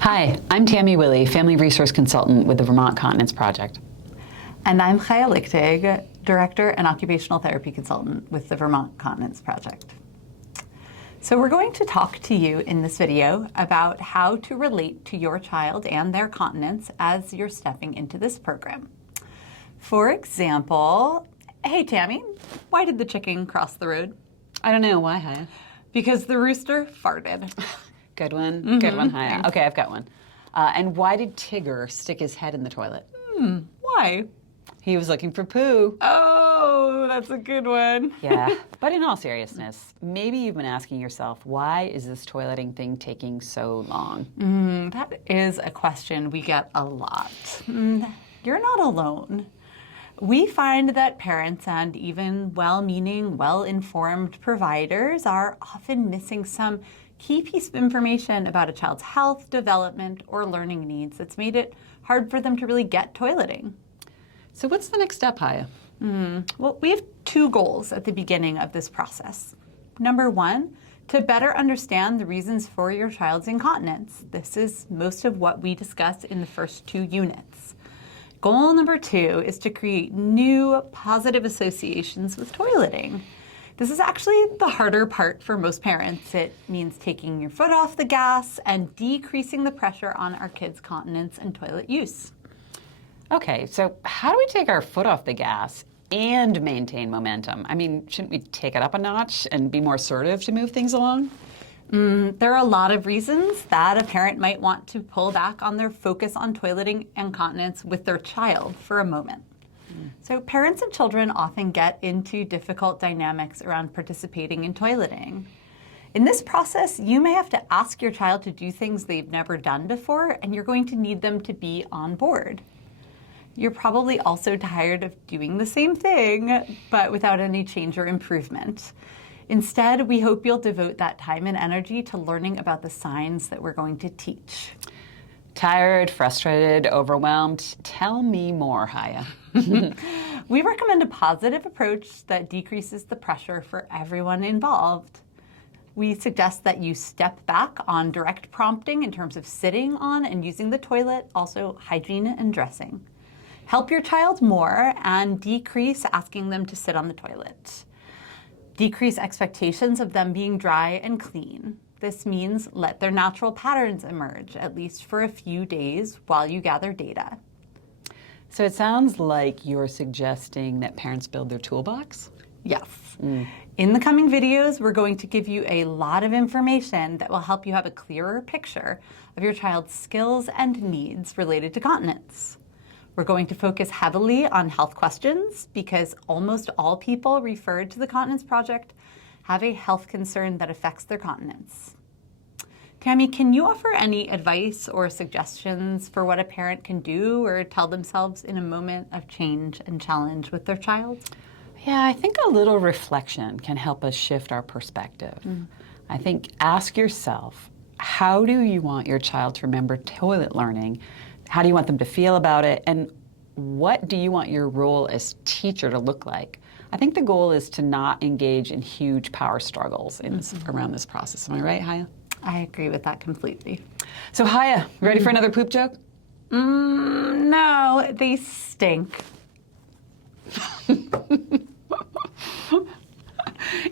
Hi, I'm Tammy Willey, Family Resource Consultant with the Vermont Continence Project. And I'm Chaya Lichtig, Director and Occupational Therapy Consultant with the Vermont Continence Project. So we're going to talk to you in this video about how to relate to your child and their continence as you're stepping into this program. For example, hey Tammy, why did the chicken cross the road? I don't know, why, Chaya? Because the rooster farted. Good one, good one, Chaya. Okay, I've got one. And why did Tigger stick his head in the toilet? Why? He was looking for poo. Oh, that's a good one. Yeah, but in all seriousness, maybe you've been asking yourself, why is this toileting thing taking so long? That is a question we get a lot. You're not alone. We find that parents and even well-meaning, well-informed providers are often missing some key piece of information about a child's health, development, or learning needs that's made it hard for them to really get toileting. So what's the next step, Chaya? Well, we have two goals at the beginning of this process. Number one, to better understand the reasons for your child's incontinence. This is most of what we discuss in the first 2 units. Goal number 2 is to create new positive associations with toileting. This is actually the harder part for most parents. It means taking your foot off the gas and decreasing the pressure on our kids' continence and toilet use. Okay, so how do we take our foot off the gas and maintain momentum? I mean, shouldn't we take it up a notch and be more assertive to move things along? There are a lot of reasons that a parent might want to pull back on their focus on toileting and continence with their child for a moment. So parents and children often get into difficult dynamics around participating in toileting. In this process, you may have to ask your child to do things they've never done before, and you're going to need them to be on board. You're probably also tired of doing the same thing, but without any change or improvement. Instead, we hope you'll devote that time and energy to learning about the signs that we're going to teach. Tired, frustrated, overwhelmed. Tell me more, Chaya. We recommend a positive approach that decreases the pressure for everyone involved. We suggest that you step back on direct prompting in terms of sitting on and using the toilet, also hygiene and dressing. Help your child more and decrease asking them to sit on the toilet. Decrease expectations of them being dry and clean. This means let their natural patterns emerge, at least for a few days while you gather data. So it sounds like you're suggesting that parents build their toolbox? Yes. In the coming videos, we're going to give you a lot of information that will help you have a clearer picture of your child's skills and needs related to continence. We're going to focus heavily on health questions because almost all people referred to the Continence Project have a health concern that affects their continence. Tammy, can you offer any advice or suggestions for what a parent can do or tell themselves in a moment of change and challenge with their child? Yeah, I think a little reflection can help us shift our perspective. I think ask yourself, how do you want your child to remember toilet learning? How do you want them to feel about it? And what do you want your role as teacher to look like? I think the goal is to not engage in huge power struggles in around this process. Am I right, Chaya? I agree with that completely. So Chaya, ready for another poop joke? No, they stink.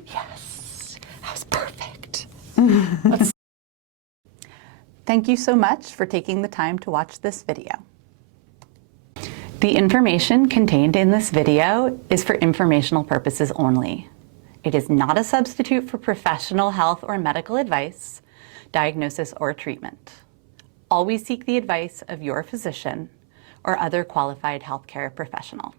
Yes, that was perfect. Thank you so much for taking the time to watch this video. The information contained in this video is for informational purposes only. It is not a substitute for professional health or medical advice, diagnosis, or treatment. Always seek the advice of your physician or other qualified healthcare professional.